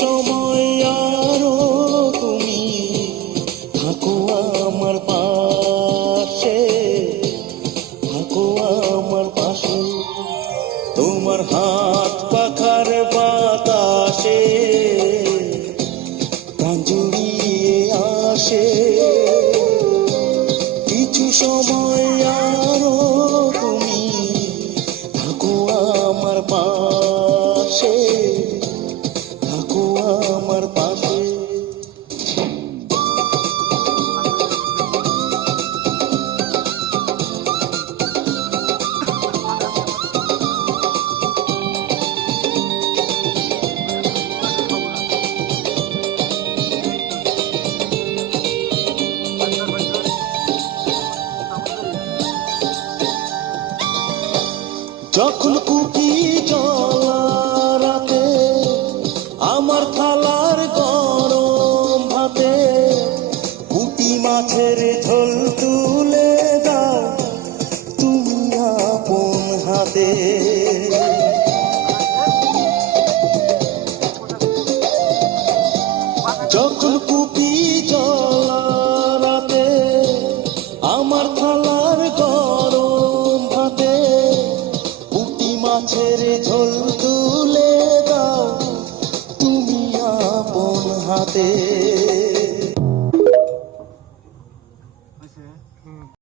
সময় আরো তুমি থাকো আমার পাশে, থাকো আমার পাশে। তোমার হাত পাখার বাতাসে প্রাণ জুড়িয়ে আসে। কিছু সময় আরো তুমি থাকো আমার পাশে, থাকো আমার পাশে। যখন কুপি জ্বলা রাতে আমার থালার গরম ভাতে পুঁটি মাছের ঝোল তুলে দাও তুমি আপন হাতে।